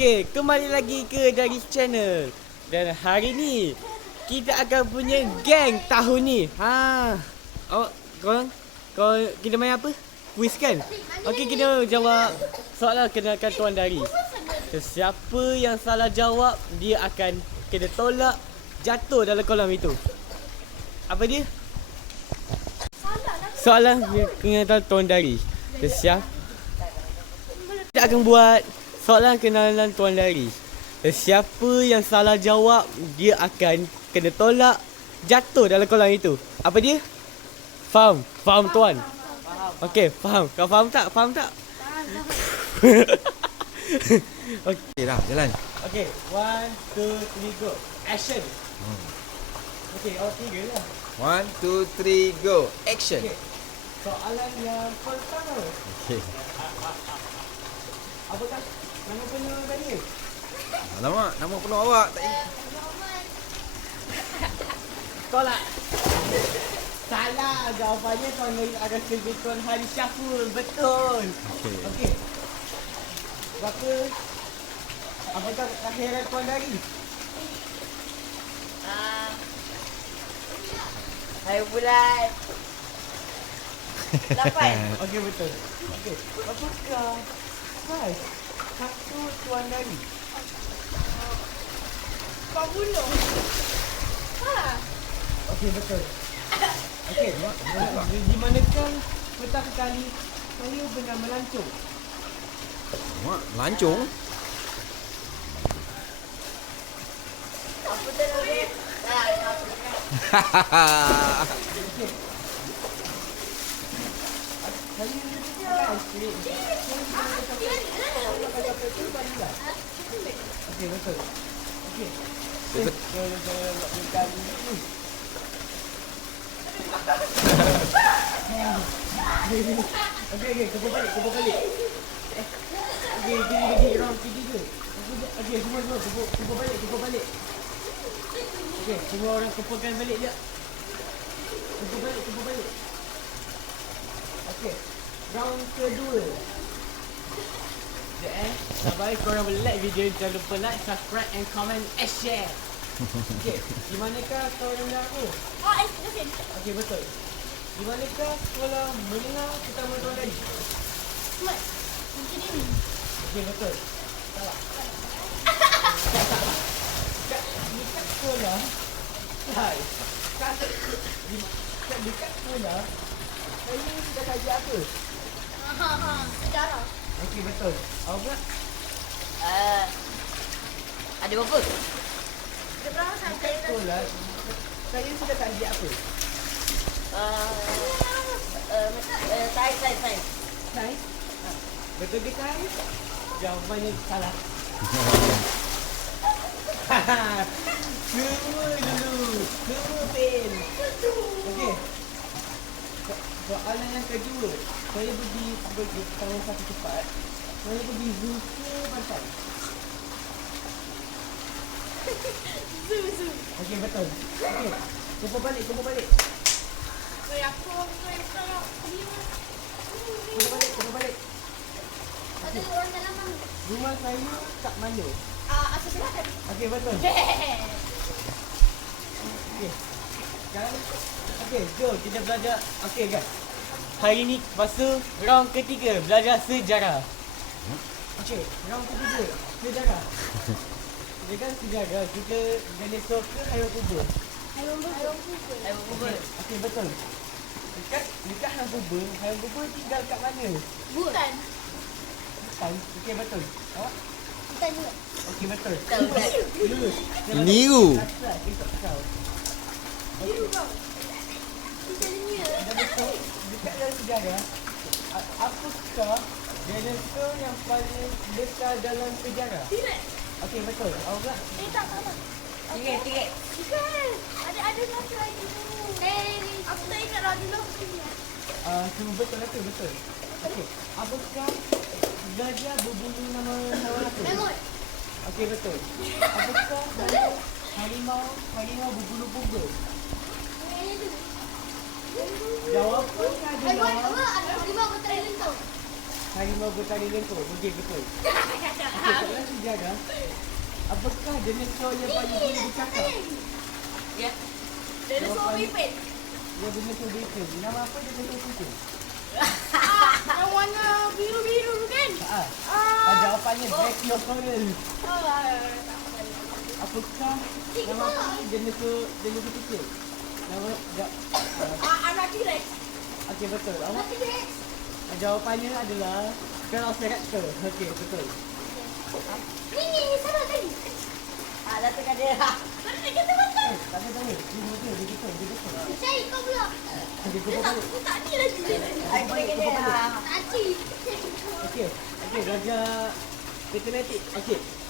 Okey, kembali lagi ke Darius Channel. Dan hari ni kita akan punya geng tahun ni. Kau kita main apa? Quiz kan? Okey, kita jawab soalan kenalkan Tuan Dari. Sesiapa yang salah jawab, dia akan kena tolak jatuh dalam kolam itu. Apa dia? Soalan kenalkan Tuan Dari. Sesiapa kita akan buat soalan kenalan Tuan Dari. Siapa yang salah jawab, dia akan kena tolak jatuh dalam kolam itu. Apa dia? Faham? Faham Tuan? Okey, faham. Kau faham tak? Faham tak? Okey dah, jalan. Okey, 1, 2, 3, go. Action. Okey, awak tiga lah. 1, 2, 3, go. Action. Okey. Soalan yang pertama. Okey. Apakah nama penuh tadi? Alamak, nama penuh awak tak ingat. Tolak. Salah jawapannya. Tuan Dari akan sebut Tuan Hari Syaful. Betul. Okey. Okey. Apakah akhiran Tuan Dari? Hari bulan 8. Okey, betul. Okey. Apakah saiz satu Tuan Dari? 40. Okey, betul. Okey, di manakah pertama kali saya benar melancong? Mak, lancung. Apa tu nama? Okey. Saya sikit. Okey, betul. Okey. Okey, kebal balik. Okey, gini, round 3. Okey, semua kebal balik. Okey, semua orang kepalkan balik je. Kebal balik. Okey, round kedua. Sabar, korang boleh like video ni. Jangan lupa like, subscribe and comment and share. Okey, di manakah kau rendah aku? Okey, betul. Di manakah sekolah menengah pertama Tuan Dari? Okey, betul. Salah. Dekat sekolah. Hai. Dekat sekolah. Saya sudah kaji apa? Sejarah. Okey, betul. Awak pula? Ada berapa? Dekat sekolah. Saya sudah kaji apa? Sains. Sains? Betul ke sains? Jawapannya salah. Semua fail. Okey. Soalan yang kedua. Saya pergi tahun satu cepat. Saya pergi zoo ke pantai? Zoo. Okey, betul. Okey. Kumpul balik. Kumpul balik. Ada orang dalam mana? Rumah saya kat mana? Asal selatan. Okey, betul. Okey. Sekarang, okey, jom kita belajar. Okey, guys. Hari ni masa round ketiga, belajar sejarah. Okey, round ketiga, sejarah. Kita kan sejarah, kita jenis ke haiwan kubur. Haiwan kubur. Okey, betul. Dekat haiwan kubur tinggal kat mana? Bukan. Bukan. Okey, betul. Awak? Bukan juga. Okey, betul. Bukan. Lurus. Niru. Ikut kau. Biru kau. Misalnya. Dah betul. Dekat dalam sejarah, apakah dinosaur yang paling besar dalam sejarah? T-Rex. Okey, betul. Awak pula? Tak. Tiga. Bukan. Ada satu lagi tu. Aku tak ingat dah dulu. Semua betul lah tu, betul. Okey, apakah gajah berbulu nama haiwan apa? Lemon. Okey, betul. Apakah harimau berbulu punggung? Jawapannya adalah Ada harimau bertaring lengkau. harimau bertaring lengkung. Okey, betul. Okey, soalan sejarah. Apakah dinosaur yang paling boleh bercakap? Ya. Dinosaur pipit. Ya, dinosaur bacon. Nama apa dinosaur bacon? Yang warna biru-biru tu kan? Jawapannya Brachiosaurus. Apakah nama apa dinosaur kecil? Nama Anak T-Rex. okey, betul. Anak T-Rex. Jawapannya adalah Velociraptor. Okey, betul. Ni sama tadi. Dah tekan dia. Mana nak kata betul? Tak ada. Dia betul. Cari kau pula. Okey, Dia tak, dia tak ada lagi. Aku tekan dia. Tadi. Okey, belajar matematik.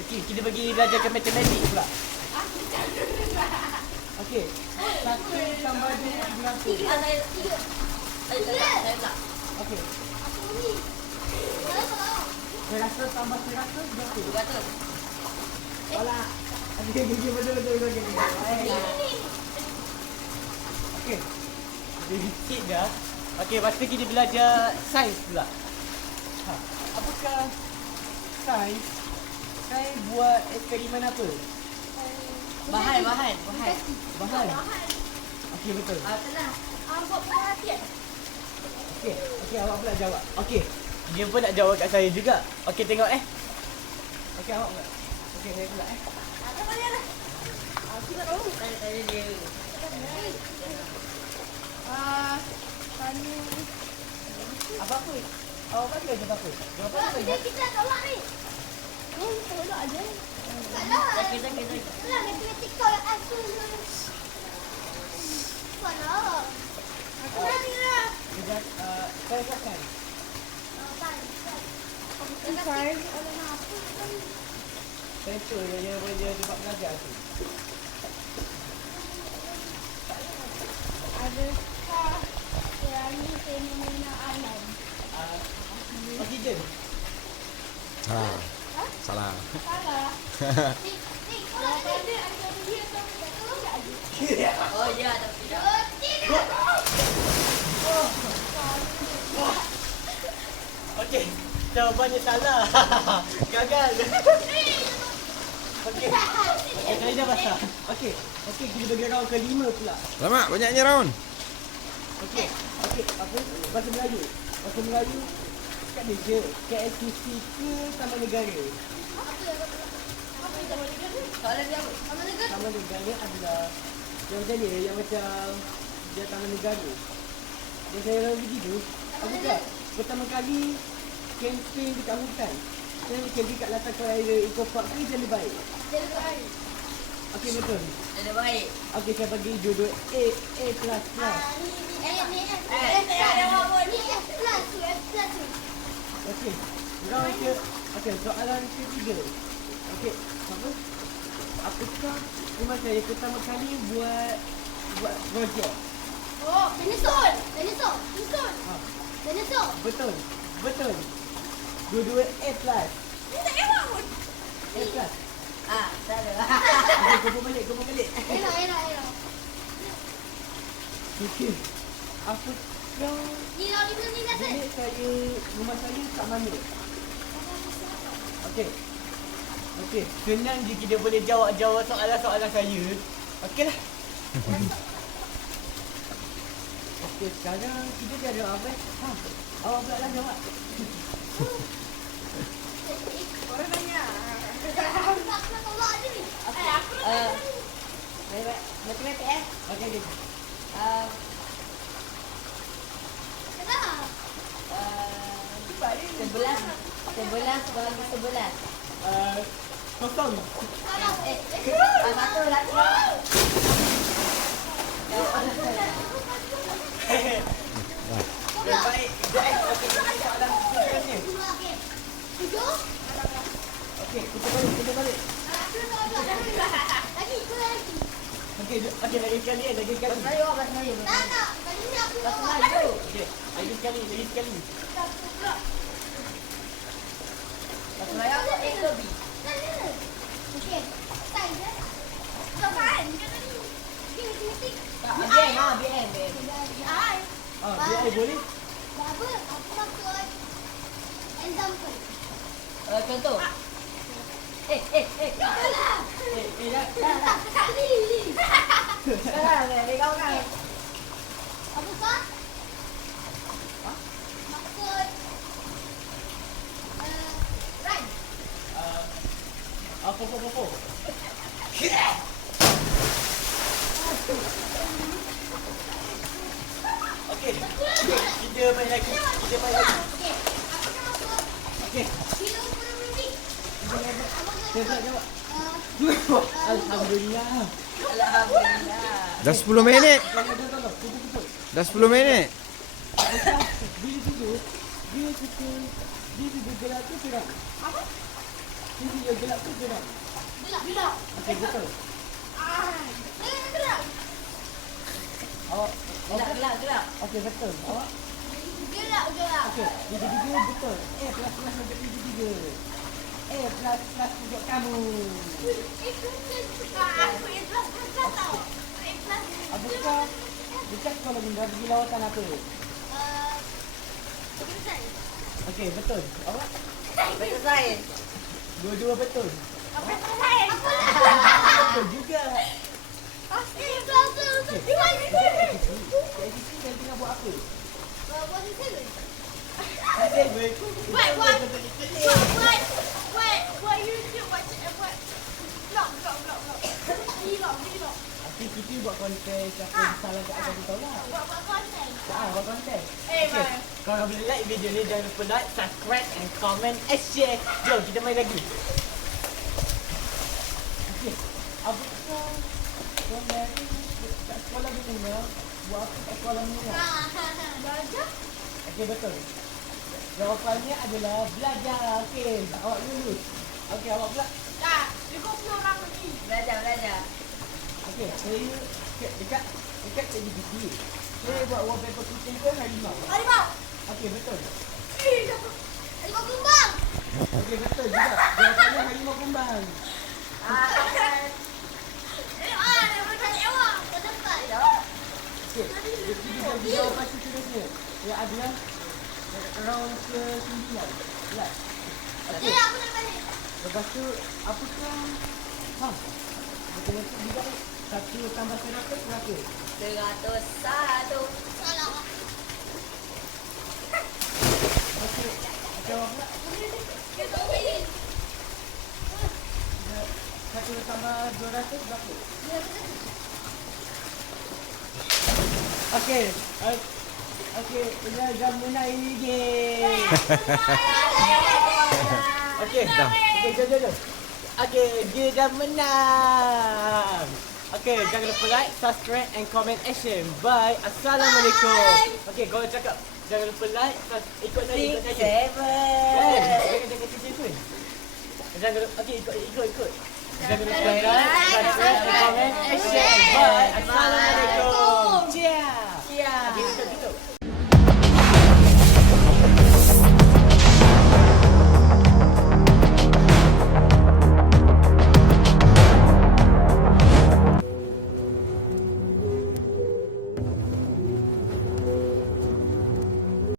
Okey, kita bagi belajar matematik pula. Okey. 1 tambah 2 berapa? Saya tak. Okey. Aku ni. Saya tak. 100 tambah 100 berapa? 200. Alah. Okey, betul. Okey. Sedikit dah. Okey, lepas tu kita belajar sains pula. Apakah sains buat eksperimen apa? Bahan. Bahan. Okey, betul. Tenang. Buat perhatian. Okey, awak pula jawab. Okey. Dia pun nak jawab kat saya juga. Okey, tengok Okey, awak pula. Okey, saya pula Ada mana lah. Aku tak tahu. Tanya dia. Tanya. Apa-apa. Awak panggil je apa-apa. Jawapan apa? Kita tolak ni. Tolak aja. Tak lah. Kita. Lah, matematik kau yang aku. Mana? Aku ni lah. Saya katakan. Saya tu dia tempat belajar tu. Adakah kerana fenomena alam? Oksigen. Salah. Salah. Salah. Kalau ada dia tak ada. Oh ya, tak tidak. Okey. Jawapannya salah. Gagal. Okey. Saya dah basah. Okey, kita bagi round ke-5 pula. Lama banyaknya round. Okey. Apa? Bahasa Melayu kat Malaysia, KLCC ke Taman Negara? Apa yang sama negara? Soalan dia apa? Sama negara? Taman Negara adalah yang macam ni, yang macam dia Taman Negara. Dia saya orang begitu. Apa tak? Pertama kali campaign dekat hutan. Saya campaign kat latar perairan Eco Park ke Jalan Baik? Dia lebih baik. Okey, betul. Dia lebih baik. Okey, saya bagi dua-dua A++. Ni ada apa ni? F plus. Okey. Round ke. Okey, soalan ketiga. Okey, apa? Apakah rumah saya pertama kali buat projek? Oh, dinosaur. Betul. Dua-dua A+. Ni tak ada pun. A+. Tak ada. Okey, kumpul balik. Elok. Okey. Apakah Ni lah ni dah set. bilik saya, rumah saya kat mana? Okey. Senang je kita boleh jawab soalan-soalan saya. Okeylah. Okey, sekarang kita dah ada apa? Awak pula lah jawab. Orang banyak. Aku nak tolak je ni. Aku nak Matematik Okey. Kenapa? 11 bagi 11. Kosong. Satu lagi. Baik. Okey, soalan seterusnya. Okey, kita balik. Lagi. Okey, lagi sekali. Melayu apa Melayu? Tak. Tadi ni aku Bahasa tolak. Melayu. Okey, lagi sekali. Bahasa Melayu apa? A ke B? Okey. Sains ya. Kapan? Matematik. BM. Dia boleh? Apa? Aku maksud example. Contoh. Kau kan. Apa kah? Maksud run. Apa. Okey. Kita main lagi. Okey. Apa nama maksud? Okey. Kilo 10 minit. Jawab. Alhamdulillah. Alhamdulillah. Dah 10 minit. Tolong. Dah 10 minit. Bila tidur gelap tu terang. Apa? Bila gelap tu terang. Gelap. Okey, betul. Gelap. Awak Gelap. okey, betul. Awak Gelap. okey. Tiga betul. Plus untuk tiga. Plus untuk kamu. Aku yang plus tau. Plus. Apakah dekat sekolah ni dah pergi lawatan apa? Okey, betul. Awak Betul saya. dua-dua betul. Apa lain? Betul juga. Jadi sini saya tengah buat apa? Buat YouTube, buat vlog. Asyik kita buat konten siapa salah kat atas kita lah. Buat konten. Buat konten. Okey. Kalau boleh like video ni jangan lupa like, subscribe and comment and share. Jom kita main lagi. Okey. Apakah tuan Mary kat sekolah menengah buat apa kat sekolah menengah? Belajar? Okey, betul. Jawapannya adalah belajar. Okey, awak lulus. Okey, awak pula. Dah, 50 orang lagi. Belajar. Okey, saya dekat ChatGPT. Saya buat wallpaper kucing ke harimau? Harimau. Okey, betul. Harimau kembang. Okey, betul juga. Jawapannya harimau kembang. Daripada awak. Kau dapat. Okey, kita bagi jawapan seterusnya. Ia adalah round ke-9. Okey. Aku nak balik. Lepas tu, apakah... Betul-betul juga 1 tambah 100 berapa? 101. Salah. Okey, jawab pula. Kita balik. 1 tambah 200 berapa? Okey. Okey, dah menang ini game. Okey, jom. Okey, dia dah menang. Okey, jangan lupa like, subscribe and comment and share. Bye. Assalamualaikum. Okey, kau cakap jangan lupa like, ikut saya. 6, 7. Jangan kecil pun. Jangan lupa, okey, ikut. Jangan lupa like, subscribe and comment and share. Bye. Assalamualaikum. Cheers. Siap. Okey,